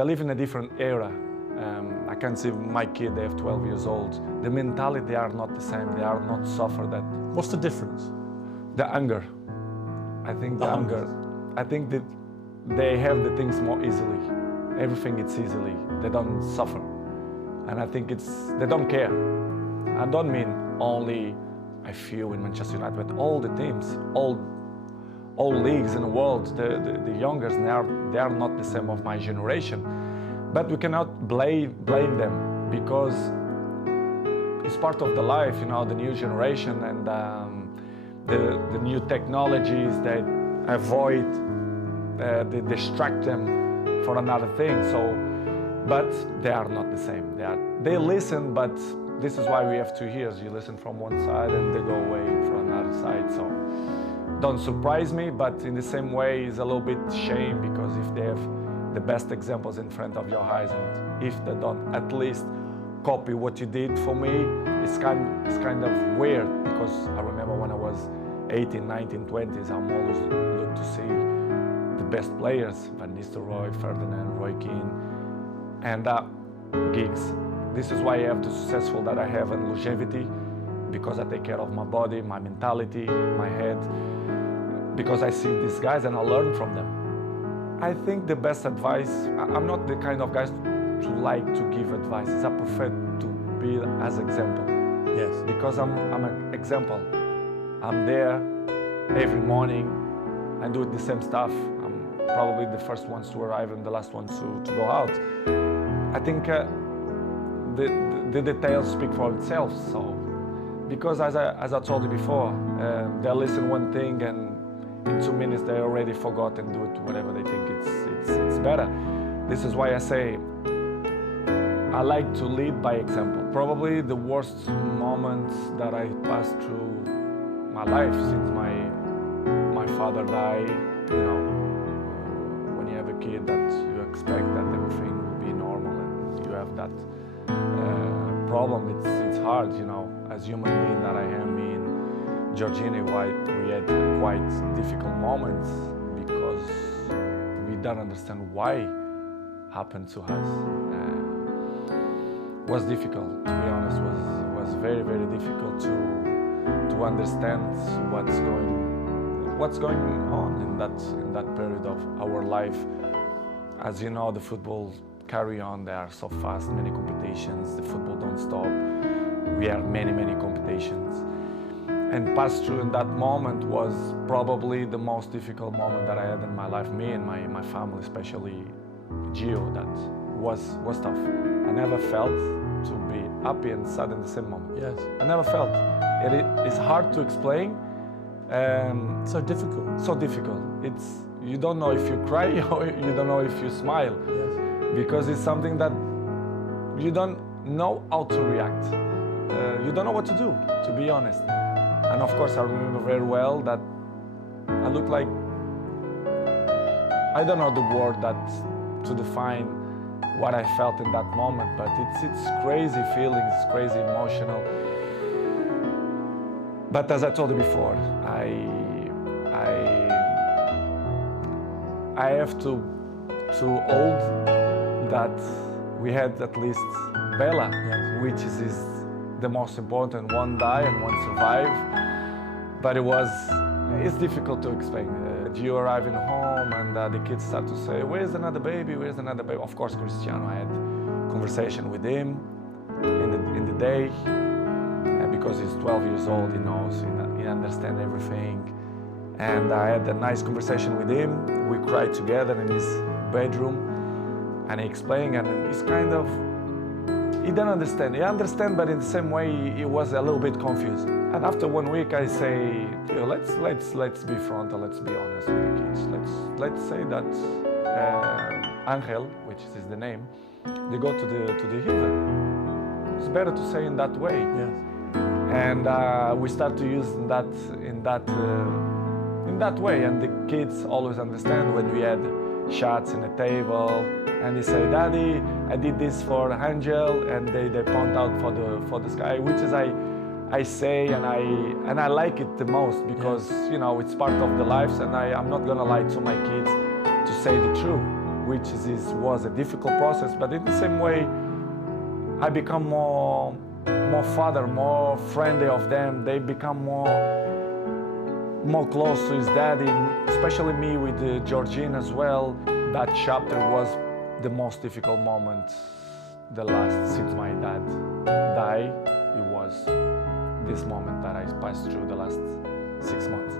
they live in a different era. I can see my kid, they have 12 years old. The mentality, they are not the same. They are not suffer that. What's the difference? The anger. I think the anger. I think that they have the things more easily. Everything it's easily. They don't suffer. And I think they don't care. I don't mean only I feel in Manchester United, but all the teams, all leagues in the world, the youngers, they are not the same of my generation. But we cannot blame them because it's part of the life, you know, the new generation and the new technologies that avoid, they distract them for another thing. So, but they are not the same. They listen, but this is why we have 2 ears. You listen from one side and they go away from another side. So don't surprise me, but in the same way, it's a little bit shame because if they have the best examples in front of your eyes, and if they don't at least copy what you did for me, it's kind of weird because I remember when I was 18, 19, 20s, I'm always looked to see the best players, Van Nistelrooy, Ferdinand, Roy Keane, and Giggs. This is why I have the successful that I have and longevity, because I take care of my body, my mentality, my head, because I see these guys and I learn from them. I think the best advice, I'm not the kind of guy to like to give advice. I prefer to be as example. Yes. Because I'm an example. I'm there every morning. I do the same stuff. I'm probably the first ones to arrive and the last ones to go out. I think the details speak for themselves. So, because as I told you before, they listen one thing and in 2 minutes they already forgot and do it whatever they think it's better. This is why I say I like to lead by example. Probably the worst moments that I passed through my life since my father died, you know, when you have a kid that you expect that everything will be normal and you have that problem, it's hard, you know, as human being that I am, me and Georgina, we had quite difficult moments because we don't understand why happened to us. Was difficult, to be honest. Was very, very difficult to understand what's going on in that period of our life. As you know, the football carry on. They are so fast, many competitions. The football don't stop. We have many competitions. And pass through in that moment was probably the most difficult moment that I had in my life. Me and my family, especially Gio, that was tough. I never felt to be happy and sad in the same moment. Yes. I never felt. It's hard to explain. So difficult. So difficult. You don't know if you cry or you don't know if you smile. Yes. Because it's something that you don't know how to react. You don't know what to do, to be honest. And of course, I remember very well that I look like, I don't know the word to define what I felt in that moment, but it's crazy feelings, it's crazy emotional. But as I told you before, I have to hold that we had at least Bella, yes, which is the most important. One die and one survive, but it's difficult to explain. You arriving home and the kids start to say, "Where's another baby? Where's another baby?" Of course, Cristiano, I had conversation with him in the day, because he's 12 years old. He knows, he understands everything, and I had a nice conversation with him. We cried together in his bedroom, and he explained, and he's kind of. He didn't understand. He understand, but in the same way, he was a little bit confused. And after 1 week, I say, let's be frontal. Let's be honest with the kids. Let's say that Angel, which is the name, they go to the heaven. It's better to say in that way. Yes. And we start to use in that way. And the kids always understand when we had shots in the table. And they say, "Daddy, I did this for Angel," and they point out for the sky, which is I say and I like it the most because, you know, it's part of the lives, and I'm not gonna lie to my kids to say the truth. which was a difficult process, but in the same way, I become more father, more friendly of them. They become more close to his daddy, especially me with Georgine as well. That chapter was the most difficult moment, the last since my dad died. It was this moment that I passed through the last 6 months.